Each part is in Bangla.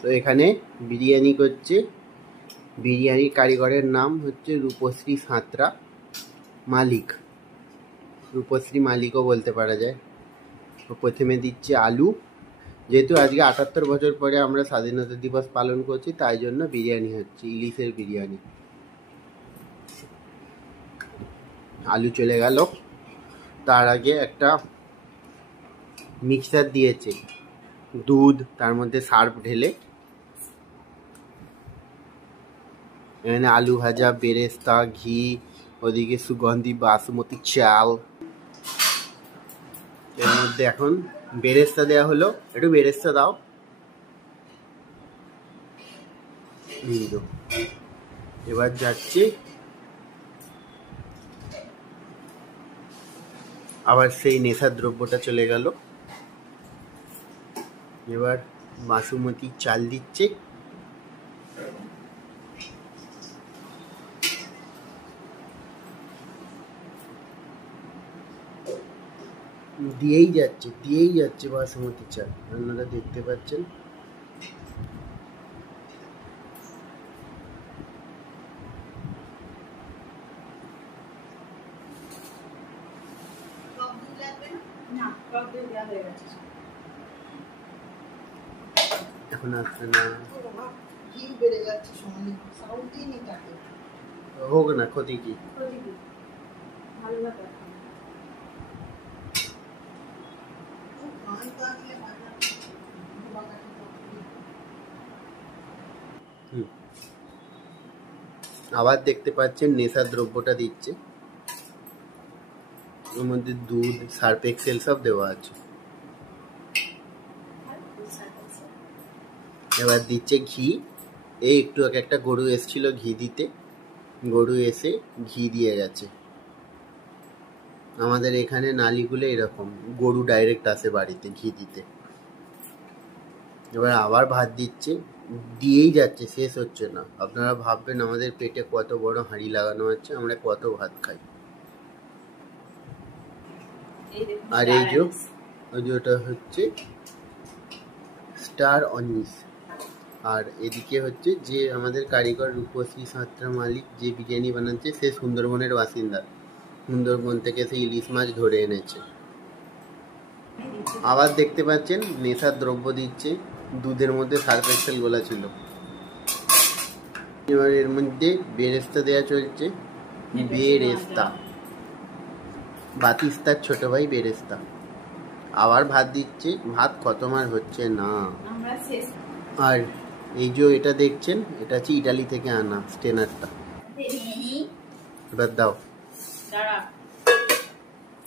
তো এখানে বিরিয়ানি করছে। বিরিয়ানির কারিগরের নাম হচ্ছে রূপশ্রী সাঁতরা, মালিক রূপশ্রী মালিকও বলতে পারা যায়। তো প্রথমে দিচ্ছে আলু, যেহেতু আজকে ৭৮ বছর পরে আমরা স্বাধীনতা দিবস পালন করছি, তাই জন্য বিরিয়ানি হচ্ছে, ইলিশের বিরিয়ানি। আলু চলে গেল, তার আগে একটা মিক্সার দিয়েছে, দুধ, তার মধ্যে সার্ফ ঢেলে, এখানে আলু ভাজা, বেরেস্তা, ঘি, ওদিকে সুগন্ধি বাসমতি চাল, এর মধ্যে এখন বেরেস্তা দেওয়া হলো। একটু বেরেস্তা দাও। এবার যাচ্ছে আবার সেই নেশার দ্রব্যটা চলে গেল। এবার বাসমতি চাল দিচ্ছে, দিয়েই যাচ্ছে বাসমতি চাল, আপনারা দেখতে পাচ্ছেন। এখন আসছে না, হোক না, ক্ষতি কি? আবার দেখতে পাচ্ছেন নেশার দ্রব্যটা দিচ্ছে, ওর মধ্যে দুধ, সার্ফ এক্সেল সব দেওয়া আছে। এবার দিচ্ছে ঘি। এই একটু আগে একটা গরু এসেছিল ঘি দিতে, গরু এসে ঘি দিয়ে গেছে। আমাদের এখানে নালিগুলো এরকম, গরু ডাইরেক্ট আসে বাড়িতে ঘি দিতে। এবার আবার ভাত দিচ্ছে, দিয়েই যাচ্ছে, শেষ হচ্ছে না। আপনারা ভাববেন আমাদের পেটে কত বড় হাঁড়ি লাগানো আছে, আমরা কত ভাত খাই। আর এই যে ওটা হচ্ছে স্টার অনিস। আর এদিকে হচ্ছে যে আমাদের কারিগর রূপশ্রী সাঁতরা মালিক, যে বিরিয়ানি বানাচ্ছে, সে সুন্দরবনের বাসিন্দা। সুন্দরবন থেকে সে ইলিশ মাছ ধরে এনেছে। আবার দেখতে পাচ্ছেন নেশার দ্রব্য দিচ্ছে, দুধের মধ্যে সার্ফ এক্সেল গোলা ছিল। এবার এর মধ্যে বেরেস্তা দেয়া চলছে, বেরেস্তা, বাতিস্তার ছোট ভাই বেরেস্তা। আবার ভাত দিচ্ছে, ভাত খতম আর হচ্ছে না। আর এই যে এটা দেখছেন, এটা হচ্ছে ইটালি থেকে আনা স্টেনারটা। এবার দাও।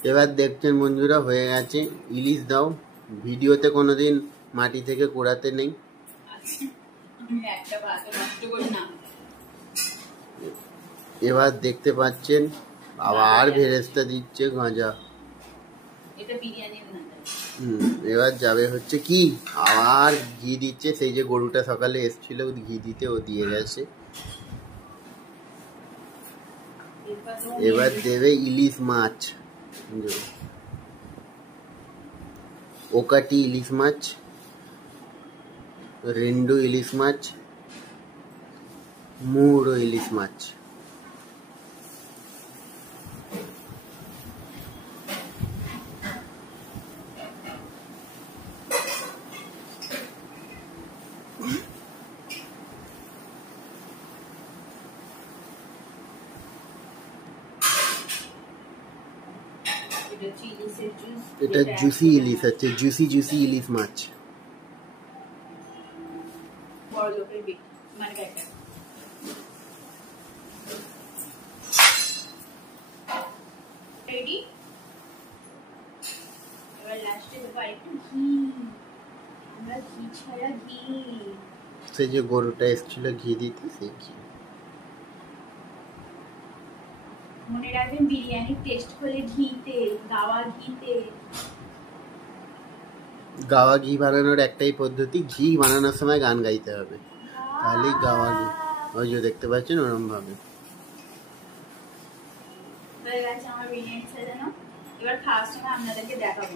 এবার দেখছেন বন্ধুরা, হয়ে গেছে, ইলিশ দাও। ভিডিওতে কোনোদিন মাটি থেকে কোড়াতে নেই। এবার দেখতে পাচ্ছেন আবার বেরেস্তা দিচ্ছে, গাঁজা। এবার যাবে হচ্ছে কি, আবার ঘি দিচ্ছে। সেই যে গরুটা সকালে এসেছিল ঘি দিতে, ও দিয়ে গেছে। এবার দেবে ইলিশ মাছ, ওকাটি ইলিশ মাছ, রেন্ডু ইলিশ মাছ, মুড়ো ইলিশ মাছ। এটা জুসি ইলিশ আছে, জুসি ইলিশ মাছ। সে যে গরুটা এসেছিল ঘি দিতে, সেই ঘি। মনে রাখবেন বিরিয়ানির টেস্ট হলে ঘিতে, গাওয়া ঘিতে। গাওয়া ঘি বানানোর একটাই পদ্ধতি, ঘি বানানোর সময় গান গাইতে হবে, তাহলেই গাওয়া ঘি। ওই যে দেখতে পাচ্ছেন ওরকম ভাবে। হয়ে গেছে আমার বিরিয়ানি সাজানো। এবার খাওয়ার সময় আপনাদেরকে দেখাবো।